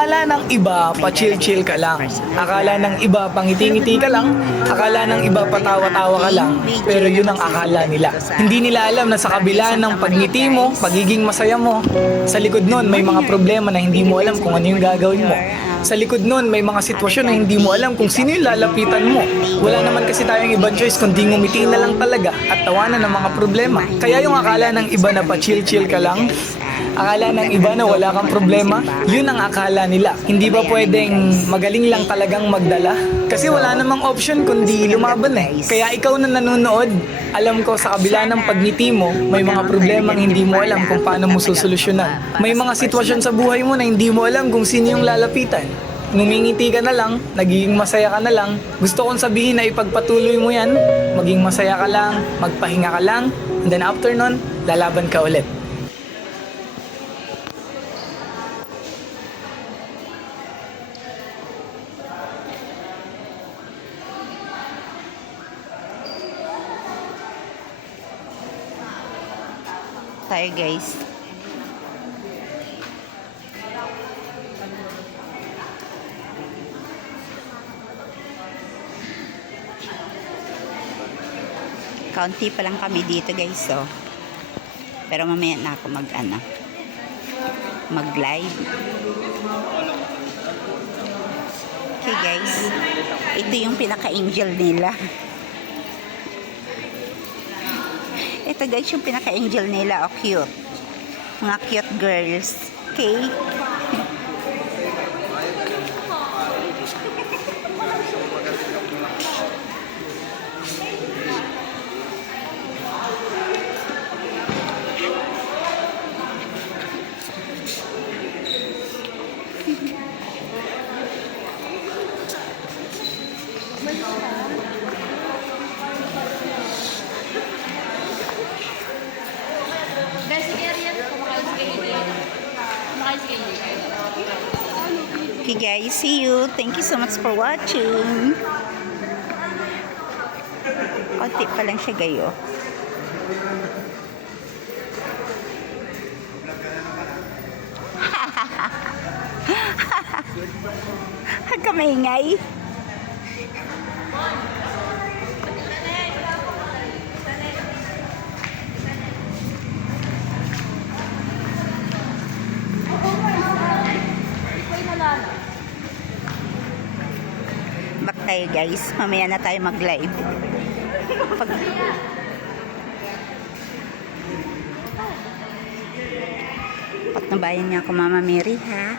Akala ng iba, pa-chill-chill ka lang. Akala ng iba, pangiti-ngiti ka lang. Akala ng iba, patawa-tawa ka lang. Pero yun ang akala nila. Hindi nila alam na sa kabila ng pagngiti mo, pagiging masaya mo, sa likod nun may mga problema na hindi mo alam kung ano yung gagawin mo. Sa likod nun may mga sitwasyon na hindi mo alam kung sino yung lalapitan mo. Wala naman kasi tayong ibang choice kundi ngumiti na lang talaga at tawanan ng mga problema. Kaya yung akala ng iba na pa-chill-chill ka lang, akala ng iba na wala kang problema, yun ang akala nila. Hindi ba pwedeng magaling lang talagang magdala? Kasi wala namang option kundi lumaban eh. Kaya ikaw na nanonood, alam ko sa kabila ng pagngiti mo, may mga problemang hindi mo alam kung paano mo susolusyonan. May mga sitwasyon sa buhay mo na hindi mo alam kung sino yung lalapitan. Numingiti ka na lang, nagiging masaya ka na lang. Gusto kong sabihin na ipagpatuloy mo yan, maging masaya ka lang, magpahinga ka lang, and then after nun, lalaban ka ulit. Tayo guys. Kaunti pa lang kami dito guys, so. Pero mamaya na ako mag-live. Okay guys. Ito yung pinaka-angel nila. Ito guys yung pinaka-angel nila. Oh, cute. Mga cute girls. Okay. Okay guys, see you. Thank you so much for watching. Konti pa lang siya gayo. Huwag ka maingay. Back tayo guys. Mamaya na tayo mag-live. Patnubayan niya ako Mama Mary ha.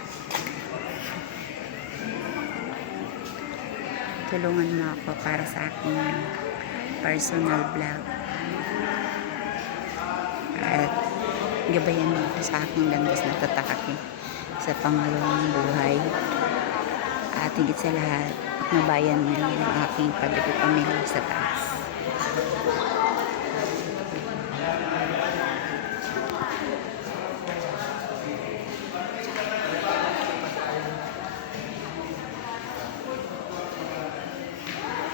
Tulungan mo ako para sa aking personal vlog. At gabayan mo ako sa aking landas na tatakaki sa pangalawang buhay. At higit sa lahat, nabayan mo ang aking pamilya sa taas.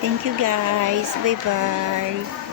Thank you guys. Bye-bye.